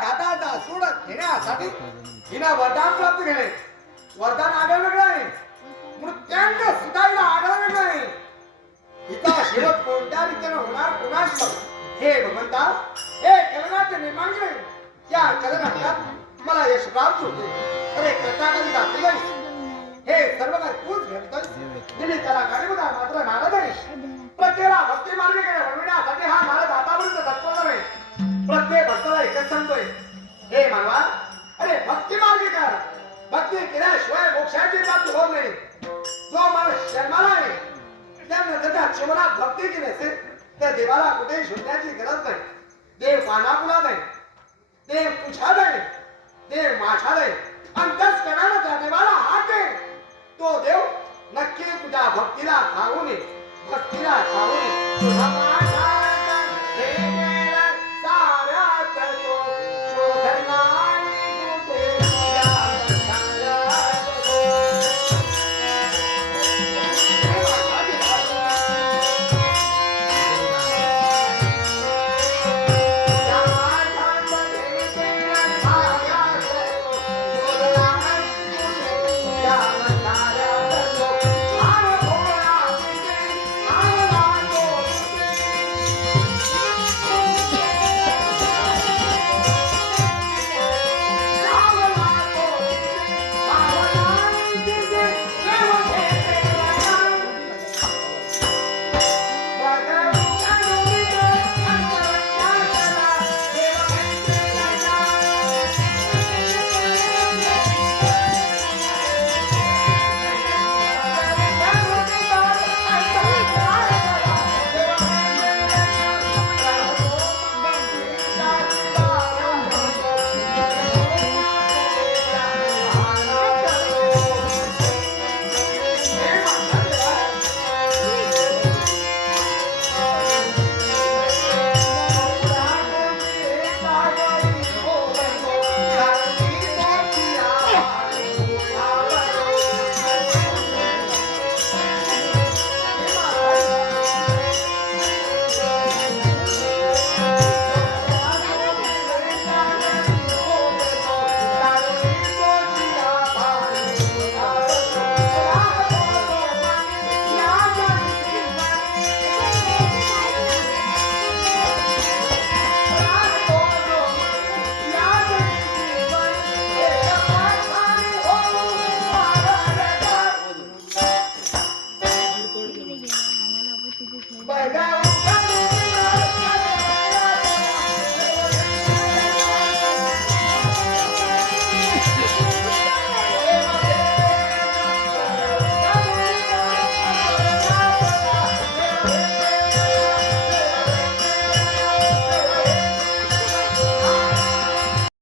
घाताचा सूड घेण्यासाठी. हिला वरदान प्राप्त केले. वरदान आगळ वेगळं आहे. मृत्यांग सुद्धा हिला आगळ वेगळं आहे. हिचा शेवट कोणत्या रीतीने होणार कुणास हे भगवंता हे कलनाट्य निर्माण केले या कलनाट्यात मला यश प्राप्त होते. अरे कृताकरी जाते हे सर्व काही तूच घडतोय दिली त्याला गाडीबुधा मात्र एकच सांगतोय. हे मानवा अरे भक्ती मार्ग कर भक्ती केल्याशिवाय मोक्षाची प्राप्त होत नाही. जो माणूस शर्माला आहे त्यानं त्याच्या जीवनात भक्ती केली असेल त्या देवाला कुठे शोधण्याची गरज नाही. देव पानापुला नाही देव तुझ्या नाही देव माझ्या नाही अंतच कणाला त्या देवाला हात आहे तो देव नक्की तुझ्या भक्तीला खाऊ नये. भक्तीला खाऊ नये.